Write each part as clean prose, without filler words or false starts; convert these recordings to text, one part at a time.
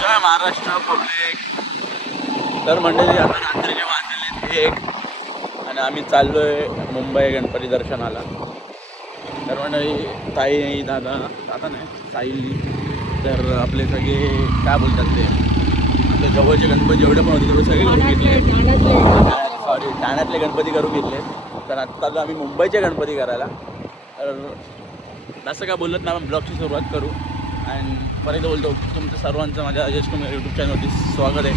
जय Maharashtra public. तर मंडळी आता रात्रीचे वाजलेले 1 आणि आम्ही चाललोय मुंबई गणपती दर्शनाला. तर मंडळी ताई दादा नाही साईली तर आपले सगळे काय बोलतात ते आपले जवळचे गणपती जेवढे पण होते तेवढे सगळे करून घेतले. सॉरी ठाण्यातले गणपती करून घेतले. तर आत्ता आलो आम्ही मुंबईचे गणपती करायला. तर असं काय बोलत ना आपण ब्लॉगची सुरुवात करू. आणि परत बोलतो तुमचं सर्वांचं माझ्या अजय कुमार यूट्यूब चॅनलवरती स्वागत आहे.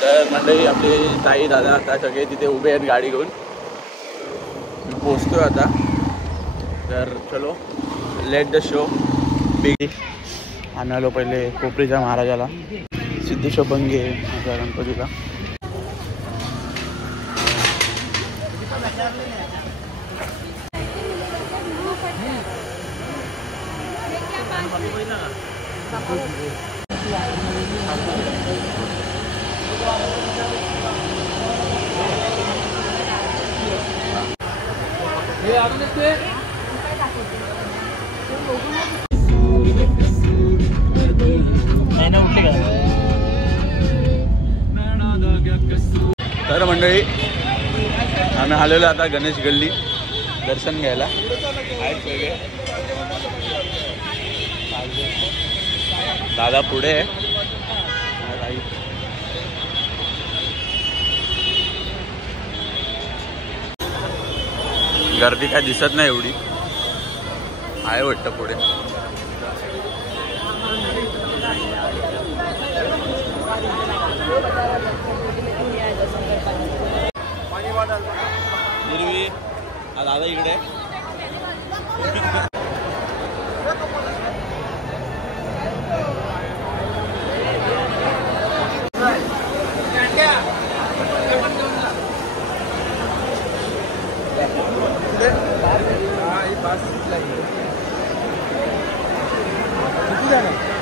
तर मंडळी आपले ताई दादा आता सगळे तिथे उभे आहेत गाडी घेऊन. पोचतोय आता. तर चलो लेट द शो बिग. आम्ही आलो पहिले कोपरीच्या महाराजाला सिद्धेश्वर बंगे माझ्या गणपतीला. तर मंडळी आम्ही आलेलो आता गणेश गल्ली दर्शन घ्यायला. आहेत सगळे दादा पुढे आहे. गर्दी काय दिसत नाही एवढी आहे वाटतं पुढे. हिरवी दादा इकडे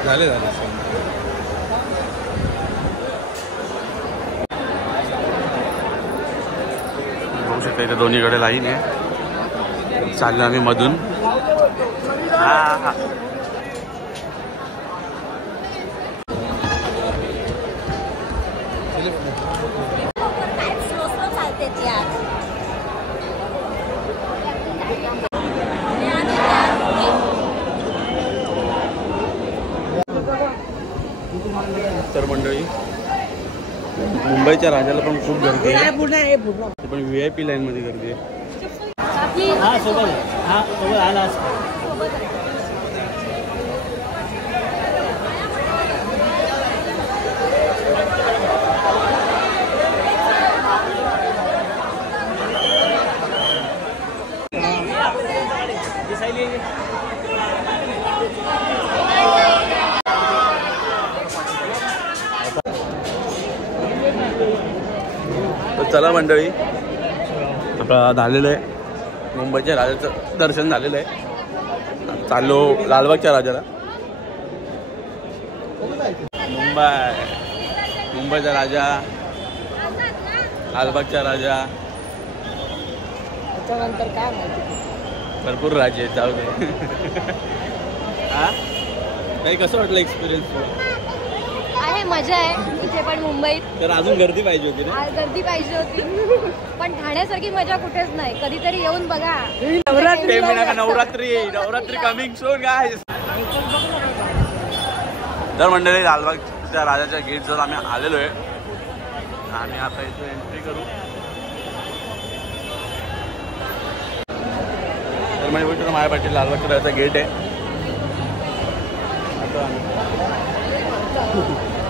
झाले बघू शकता इथे दोन्हीकडे लाईन आहे. चाललो आम्ही मधून. तर मंडळी मुंबईच्या राजाला पण खूप गर्दी आहे. पण VIP लाईन मध्ये गर्दी आहे. चला मंडळी आता झालेलं आहे मुंबईच्या राजाचं दर्शन झालेलं आहे. चाललो लालबागच्या राजाला. मुंबईचा राजा लालबागचा राजा त्याच्यानंतर काय माहिती भरपूर राजे आहेत. जाऊ दे. हा काही कसं वाटलं एक्सपिरियन्स? आहे मजा आहे इथे पण मुंबईत. तर अजून गर्दी पाहिजे होती ना? गर्दी पाहिजे होती पण ठाण्यासारखी मजा कुठेच नाही. कधीतरी येऊन बघा. Navratri coming soon guys. तर मंडळी लालबागच्या राजाच्या गेट जर आम्ही आलेलो आहे. आम्ही आता इथे एंट्री करू. तर माझी गोष्ट माझ्या पाठी लालबागच्या राजाचा गेट आहे.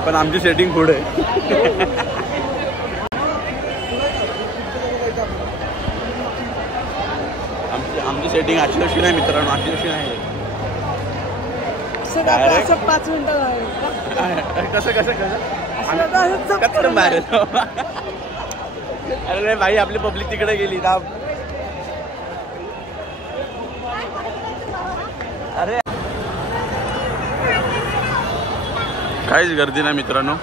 पण आमची सेटिंग पुढे आहे. आमची सेटिंग अशी कशी नाही मित्रांनो. अशी कशी नाही. 5 मिनिटं कसं बाहेर. अरे भाई आपली पब्लिक तिकडे गेली ना. अरे काहीच गर्दी नाही मित्रांनो.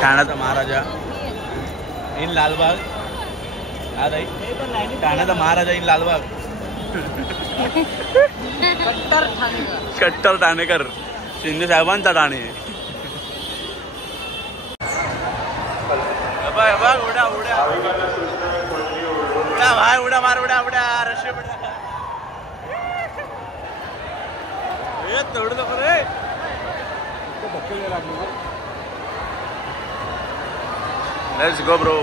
ठाण्याचा महाराजा इन लालबाग. ठाण्याचा महाराजा इन लालबाग. कट्टर ठाणेकर शिंदे साहेबांचा ठाणे. उड्या उड्या उड्या भाई उड्या मार उड्या उड्या रशी उड्या. तेवढं नको रे. Let's go bro.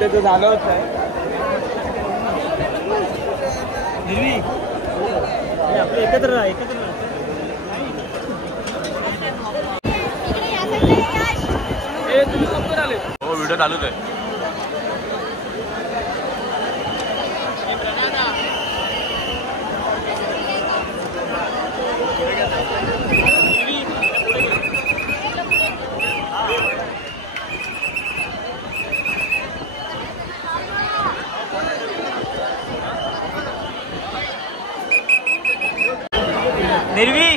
ते तर झालं होतं. आपलं एकत्र राहा एकत्र राहा. हो व्हिडिओ चालूच आहे. निर्वी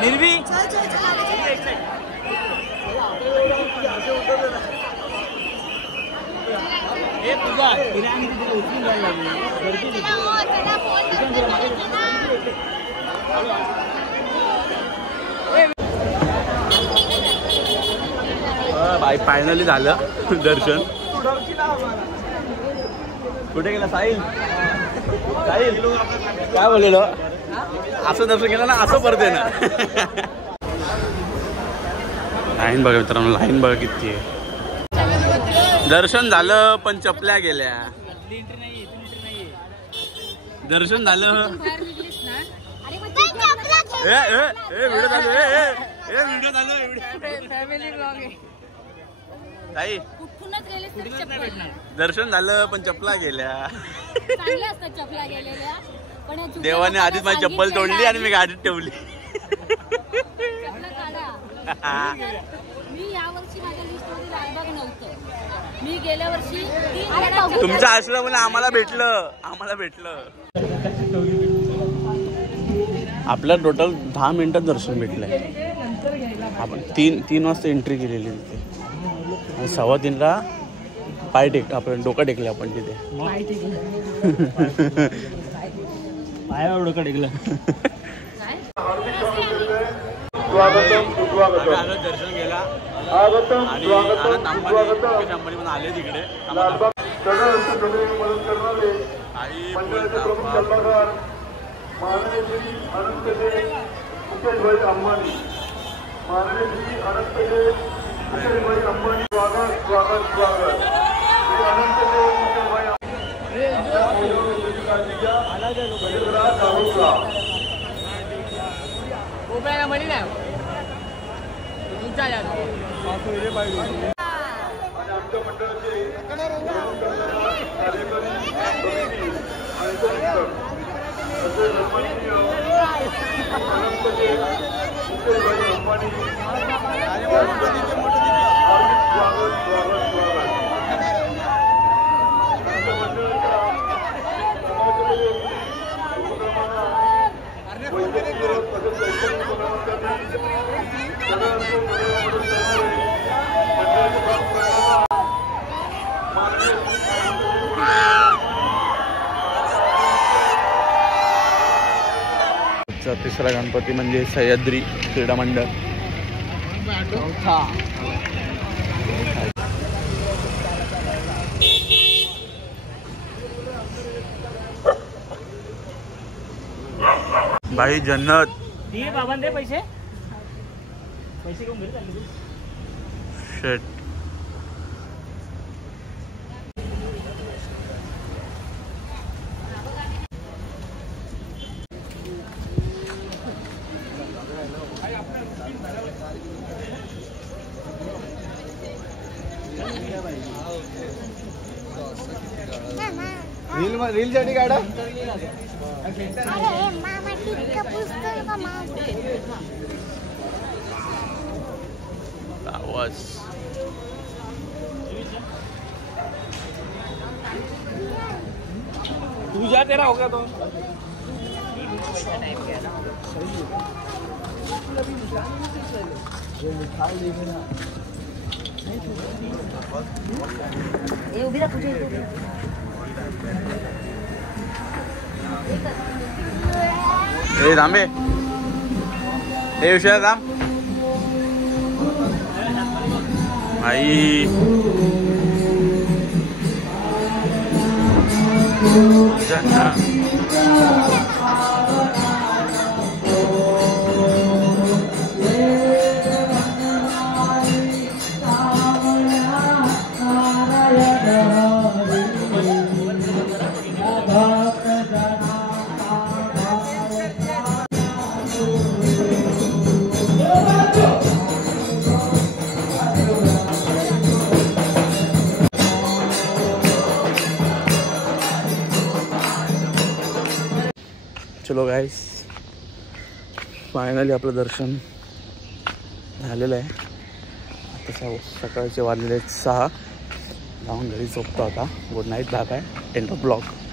निर्वी बाई फायनली झालं दर्शन. कुठे गेला साहिल? साहिल काय बोललेलो? असं दर्शन केलं ना असं परत आहे ना. लाईन बघा मित्रांनो, लाईन बघा किती आहे. दर्शन झालं पण चपल्या गेल्या. दर्शन झालं. व्हिडिओ चालू व्हिडिओ चालू फॅमिली ब्लॉग आहे. ताई दर्शन झालं पण चपला गेल्या. चपला गेलेल्या देवाने आधीच माझी चप्पल तोडली आणि मी गाडीत ठेवली. मी यावर्षी माझ्या लिस्टमध्ये लालबाग नव्हतं. मी गेल्या वर्षी तुमचं असलं म्हणून आम्हाला भेटलं. आपलं टोटल 10 मिनिटात दर्शन भेटलंय. आपण 3 वाजता एंट्री केलेली तिथे आणि 3:15 पाय आपण डोकं टेकले आपण तिथे. पायावर डोकं टेकलं. दर्शन गेला आणि अंबानी पण आले तिकडे. तिसरा गणपती म्हणजे सह्याद्री क्रीडा मंडळ. भाई जन्नत बाबा दे पैसे घेऊन घरी चालले. शेट रील साठी काढा. आवाज तुझा तेरा हो गया तो ए थांबे. हे विषय थांब. आई चलो गाईस, फायनली आपलं दर्शन झालेलं आहे. आता सकाळचे वाजलेले 6. जाऊन घरी झोपतो आता. Good night. Bye bye. End of blog.